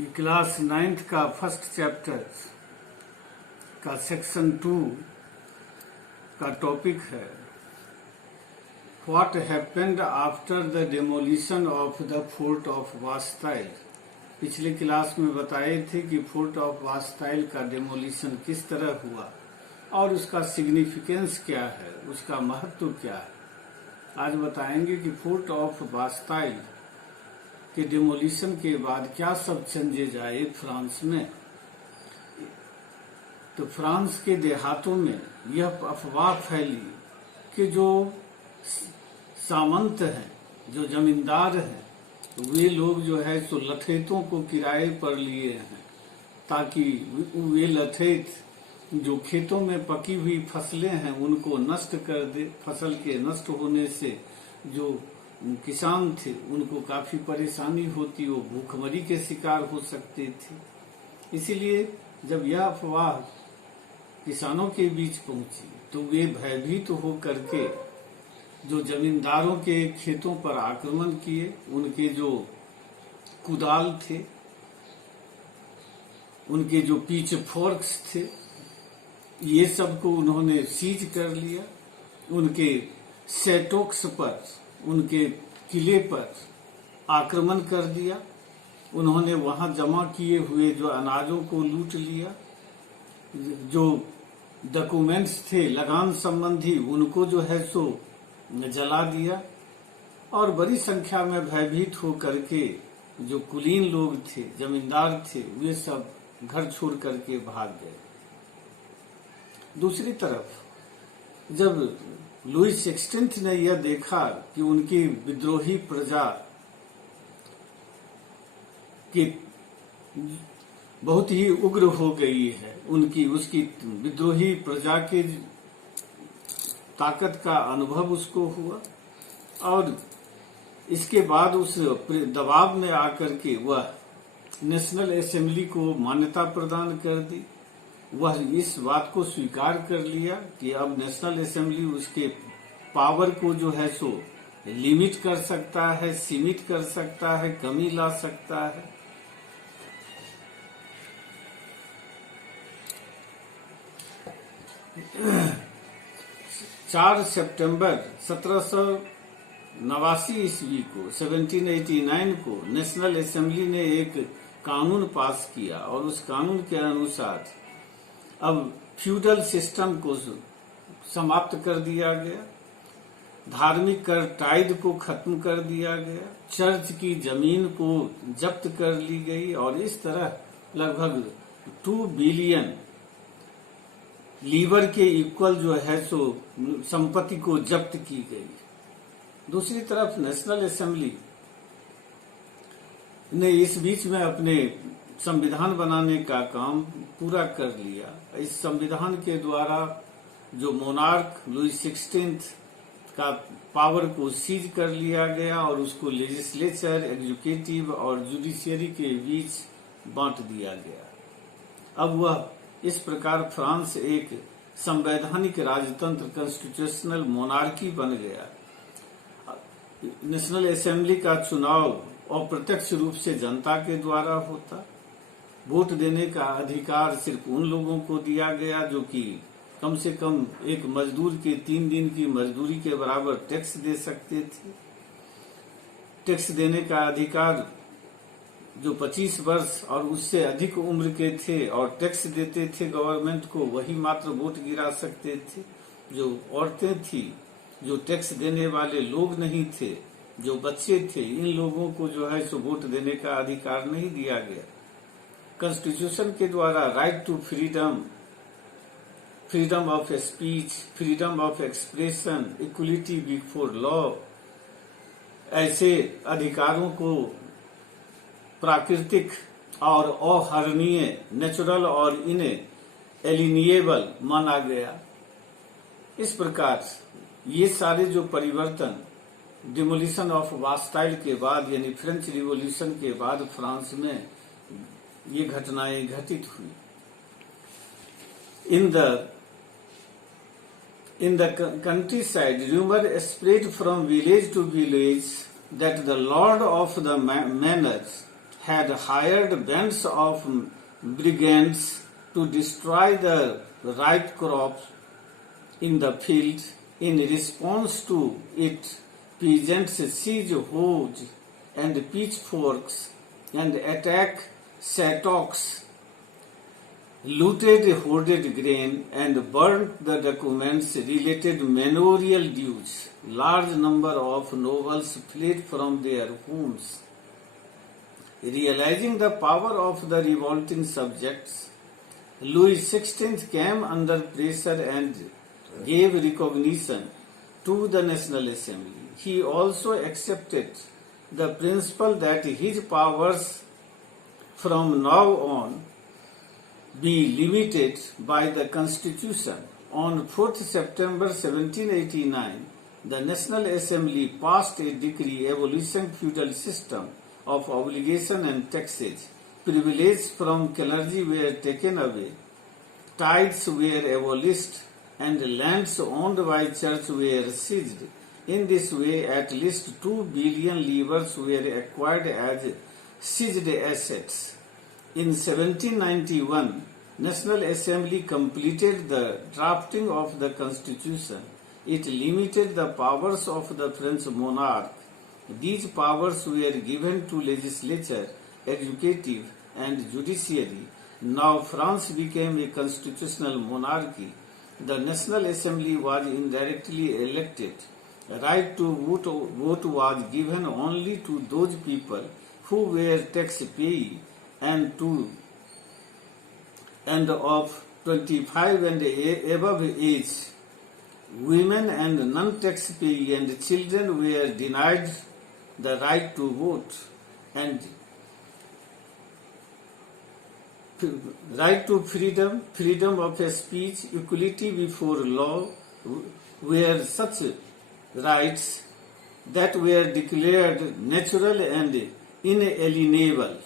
ये class 9th का first chapter का सेक्शन 2 का टॉपिक है what happened after the demolition of the fort of Bastille. पिछले क्लास में बताए थे कि फोर्ट ऑफ वास्ताइल का डेमोलिशन किस तरह हुआ और उसका सिग्निफिकेंस क्या है, उसका महत्व क्या है। आज बताएंगे कि फोर्ट ऑफ वास्ताइल के डिमोलिशन के बाद क्या सब चेंजेज आए फ्रांस में। तो फ्रांस के देहातों में यह अफवाह फैली कि जो सामंत हैं, जो जमींदार हैं, वे लोग जो है सो लठेतों को किराए पर लिए हैं ताकि वे लठेत जो खेतों में पकी हुई फसलें हैं उनको नष्ट कर दे। फसल के नष्ट होने से जो किसान थे उनको काफी परेशानी होती, वो भूखमरी के शिकार हो सकते थे। इसीलिए जब यह अफवाह किसानों के बीच पहुंची तो वे भयभीत हो करके जो जमींदारों के खेतों पर आक्रमण किए, उनके जो कुदाल थे, उनके जो पीच फोर्क्स थे, ये सबको उन्होंने सीज कर लिया। उनके सेटोक्स पर, उनके किले पर आक्रमण कर दिया। उन्होंने वहां जमा किए हुए जो अनाजों को लूट लिया। जो डॉक्यूमेंट्स थे लगान संबंधी उनको जो है सो जला दिया और बड़ी संख्या में भयभीत हो करके जो कुलीन लोग थे, जमींदार थे, वे सब घर छोड़ करके भाग गए। दूसरी तरफ जब लुई 16 ने यह देखा कि उनकी विद्रोही प्रजा की बहुत ही उग्र हो गई है, उसकी विद्रोही प्रजा की ताकत का अनुभव उसको हुआ और इसके बाद उस दबाव में आकर के वह नेशनल असेंबली को मान्यता प्रदान कर दी। वह इस बात को स्वीकार कर लिया कि अब नेशनल असेंबली उसके पावर को जो है सो लिमिट कर सकता है, सीमित कर सकता है, कमी ला सकता है। चार सितंबर 1789 ईस्वी को 1789 को नेशनल असेंबली ने एक कानून पास किया और उस कानून के अनुसार अब फ्यूडल सिस्टम को समाप्त कर दिया गया, धार्मिक कर टाइड को खत्म कर दिया गया, चर्च की जमीन को जब्त कर ली गई और इस तरह लगभग 2 बिलियन लीवर के इक्वल जो है सो संपत्ति को जब्त की गई। दूसरी तरफ नेशनल असेंबली ने इस बीच में अपने संविधान बनाने का काम पूरा कर लिया। इस संविधान के द्वारा जो मोनार्क लुई 16 का पावर को सीज कर लिया गया और उसको लेजिस्लेचर, एग्जीक्यूटिव और जुडिशियरी के बीच बांट दिया गया। अब वह इस प्रकार फ्रांस एक संवैधानिक राजतंत्र, कॉन्स्टिट्यूशनल मोनार्की बन गया। नेशनल असेंबली का चुनाव अप्रत्यक्ष रूप से जनता के द्वारा होता। वोट देने का अधिकार सिर्फ उन लोगों को दिया गया जो कि कम से कम एक मजदूर के 3 दिन की मजदूरी के बराबर टैक्स दे सकते थे। टैक्स देने का अधिकार जो 25 वर्ष और उससे अधिक उम्र के थे और टैक्स देते थे गवर्नमेंट को, वही मात्र वोट गिरा सकते थे। जो औरतें थी, जो टैक्स देने वाले लोग नहीं थे, जो बच्चे थे, इन लोगों को जो है सो वोट देने का अधिकार नहीं दिया गया। कॉन्स्टिट्यूशन के द्वारा right to freedom, freedom of speech, freedom of expression, equality before law, ऐसे अधिकारों को प्राकृतिक और अहरणीय, नेचुरल और इनएलिनिएबल माना गया। इस प्रकार ये सारे जो परिवर्तन डिमोलिशन ऑफ वास्टाइल के बाद यानी फ्रेंच रिवॉल्यूशन के बाद फ्रांस में ये घटनाएं घटित हुई। In the countryside, rumor spread from village to village that the lord of the manors had hired bands of brigands to destroy the ripe crops in the field. In response to it, peasants seized hoes and pitchforks and attacked sattocks, looted hoarded grain, and burnt the documents related manorial dues. Large number of nobles fled from their homes. Realizing the power of the revolting subjects, Louis XVI came under pressure and gave recognition to the National Assembly. He also accepted the principle that his powers from now on be limited by the Constitution. On 4th September 1789, the National Assembly passed a decree abolishing feudal system of obligation and taxes. Privileges from clergy were taken away, tithes were abolished, and lands owned by church were seized. In this way, at least 2 billion livres were acquired as seized assets. In 1791, National Assembly completed the drafting of the Constitution. It limited the powers of the French monarch. These powers were given to legislature, executive, and judiciary. Now France became a constitutional monarchy. The National Assembly was indirectly elected. Right to vote was given only to those people who were tax payee and of 25 and above age. Women and non-tax payee and children were denied the right to vote, and right to freedom, freedom of speech, equality before law were such rights that were declared natural and inalienable.